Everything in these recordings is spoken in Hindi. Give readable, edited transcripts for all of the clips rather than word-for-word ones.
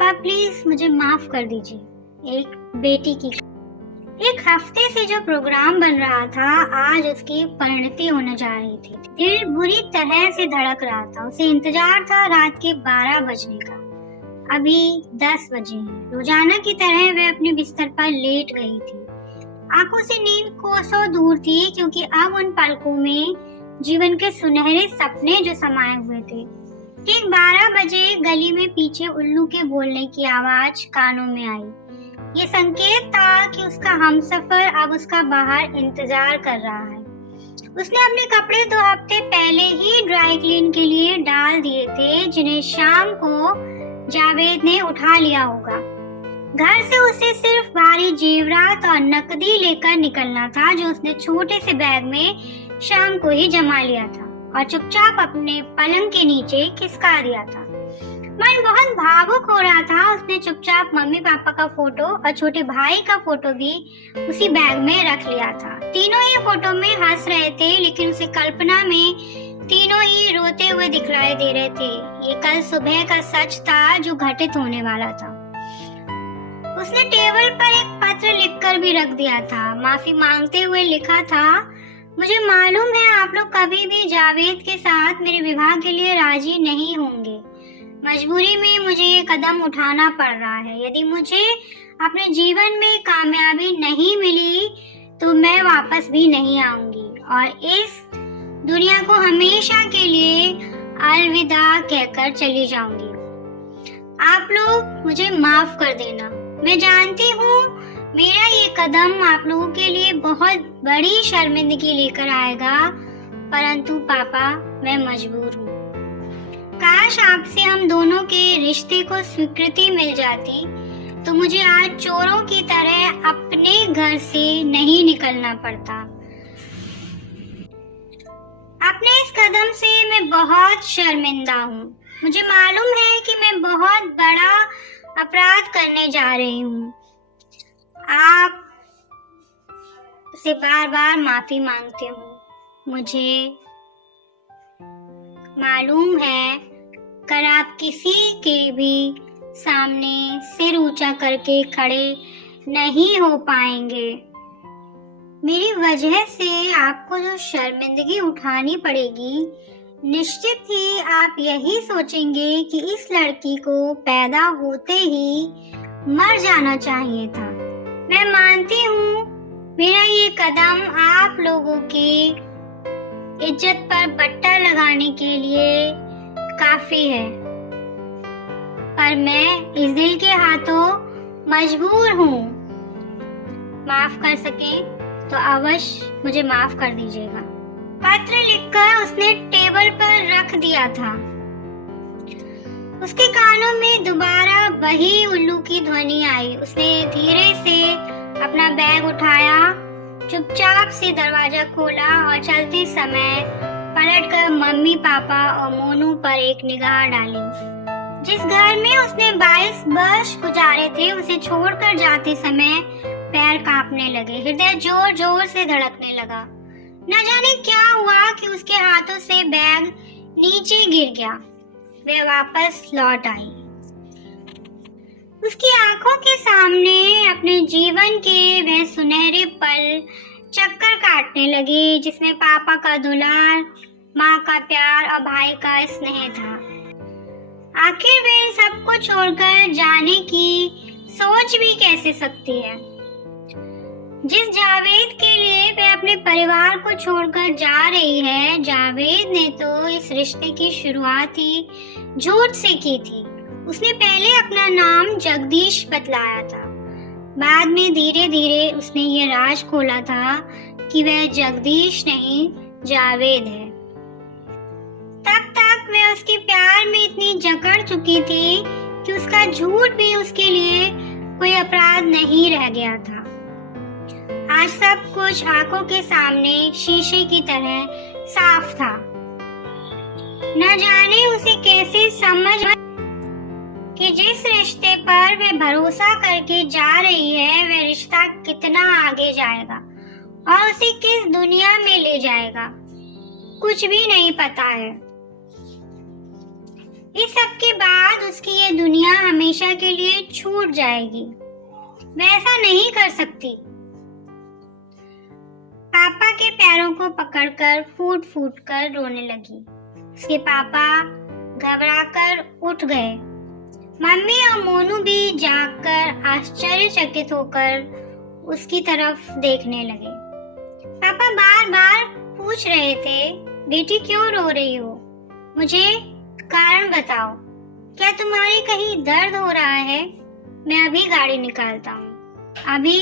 पापा प्लीज मुझे माफ कर दीजिए। एक बेटी की एक हफ्ते से जो प्रोग्राम बन रहा था आज उसकी परिणति होने जा रही थी। दिल बुरी तरह से धड़क रहा था। उसे इंतजार था रात के 12 बजने का। अभी 10 बजे हैं। रोजाना की तरह वह अपने बिस्तर पर लेट गई थी। आंखों से नींद कोसों दूर थी क्योंकि अब उन पलकों में जीवन के सुनहरे सपने जो समाये हुए थे। ठीक 12 बजे गली में पीछे उल्लू के बोलने की आवाज कानों में आई। ये संकेत था कि उसका हमसफर अब उसका बाहर इंतजार कर रहा है। उसने अपने कपड़े 2 हफ्ते पहले ही ड्राई क्लीन के लिए डाल दिए थे, जिन्हें शाम को जावेद ने उठा लिया होगा। घर से उसे सिर्फ भारी जेवरात और नकदी लेकर निकलना था, जो उसने छोटे से बैग में शाम को ही जमा लिया था और चुपचाप अपने पलंग के नीचे खिसका दिया था। मन बहुत भावुक हो रहा था। उसने चुपचाप मम्मी पापा का फोटो और छोटे भाई का फोटो भी उसी बैग में रख लिया था। तीनों ही फोटो में हंस रहे थे, लेकिन उसे कल्पना में तीनों ही रोते हुए दिखलाई दे रहे थे। ये कल सुबह का सच था जो घटित होने वाला था। उसने टेबल पर एक पत्र लिखकर भी रख दिया था। माफी मांगते हुए लिखा था, मुझे मालूम है आप लोग कभी भी जावेद के साथ मेरे विवाह के लिए राजी नहीं होंगे। मजबूरी में मुझे ये कदम उठाना पड़ रहा है। यदि मुझे अपने जीवन में कामयाबी नहीं मिली तो मैं वापस भी नहीं आऊंगी और इस दुनिया को हमेशा के लिए अलविदा कहकर चली जाऊंगी। आप लोग मुझे माफ कर देना। मैं जानती हूँ मेरा ये कदम आप लोगों के लिए बहुत बड़ी शर्मिंदगी लेकर आएगा, परंतु पापा मैं मजबूर हूँ। काश आपसे हम दोनों के रिश्ते को स्वीकृति मिल जाती तो मुझे आज चोरों की तरह अपने घर से नहीं निकलना पड़ता। अपने इस कदम से मैं बहुत शर्मिंदा हूँ। मुझे मालूम है कि मैं बहुत बड़ा अपराध करने जा रही हूँ। आप से बार बार माफी मांगती हूँ। मुझे मालूम है कल आप किसी के भी सामने सिर ऊंचा करके खड़े नहीं हो पाएंगे। मेरी वजह से आपको जो शर्मिंदगी उठानी पड़ेगी, निश्चित ही आप यही सोचेंगे कि इस लड़की को पैदा होते ही मर जाना चाहिए था। मैं मानती हूँ मेरा ये कदम आप लोगों की इज्जत पर बट्टा लगाने के लिए काफी है, पर मैं इस दिल के हाथों मजबूर हूँ। माफ कर सके तो अवश्य मुझे माफ कर दीजिएगा। पत्र लिखकर उसने टेबल पर रख दिया था। उसके कानों में दोबारा वही उल्लू की ध्वनि आई। उसने धीरे से अपना बैग उठाया, चुपचाप से दरवाजा खोला और चलते समय पलटकर मम्मी पापा और मोनू पर एक निगाह डाली। जिस घर में उसने 22 वर्ष गुजारे थे, उसे छोड़कर जाते समय पैर कांपने लगे, हृदय जोर जोर से धड़कने लगा। न जाने क्या हुआ कि उसके हाथों से बैग नीचे गिर गया। वह वापस लौट आई। उसकी आंखों के सामने अपने जीवन के वह सुनहरे पल चक्कर काटने लगे, जिसमें पापा का दुलार, माँ का प्यार और भाई का स्नेह था। आखिर वे सबको छोड़कर जाने की सोच भी कैसे सकती है। जिस जावेद के लिए वे अपने परिवार को छोड़कर जा रही है, जावेद ने तो इस रिश्ते की शुरुआत ही झूठ से की थी। उसने पहले अपना नाम जगदीश बतलाया था। बाद में धीरे धीरे उसने ये राज खोला था कि वह जगदीश नहीं जावेद है। तब तक वह उसके प्यार में इतनी जकड़ चुकी थी कि उसका झूठ भी उसके लिए कोई अपराध नहीं रह गया था। आज सब कुछ आंखों के सामने शीशे की तरह साफ था। न जाने उसे कैसे समझ कि जिस रिश्ते पर वे भरोसा करके जा रही है, वह रिश्ता कितना आगे जाएगा और उसे किस दुनिया में ले जाएगा, कुछ भी नहीं पता है। इस सब के बाद उसकी ये दुनिया हमेशा के लिए छूट जाएगी। मैं ऐसा नहीं कर सकती। पापा के पैरों को पकड़कर फूट फूट कर रोने लगी। उसके पापा घबराकर उठ गए। मम्मी और मोनू भी जागकर आश्चर्यचकित होकर उसकी तरफ देखने लगे। पापा बार बार पूछ रहे थे, बेटी क्यों रो रही हो? मुझे कारण बताओ। क्या तुम्हारी कहीं दर्द हो रहा है? मैं अभी गाड़ी निकालता हूँ। अभी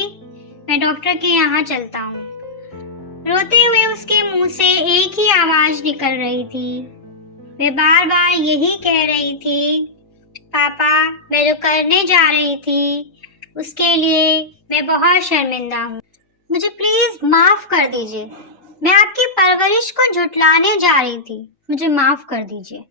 मैं डॉक्टर के यहाँ चलता हूँ। रोते हुए उसके मुंह से एक ही आवाज निकल रही थी। वे बार बार यही कह रही थी, पापा मैं जो करने जा रही थी उसके लिए मैं बहुत शर्मिंदा हूँ। मुझे प्लीज माफ कर दीजिए। मैं आपकी परवरिश को झुठलाने जा रही थी। मुझे माफ कर दीजिए।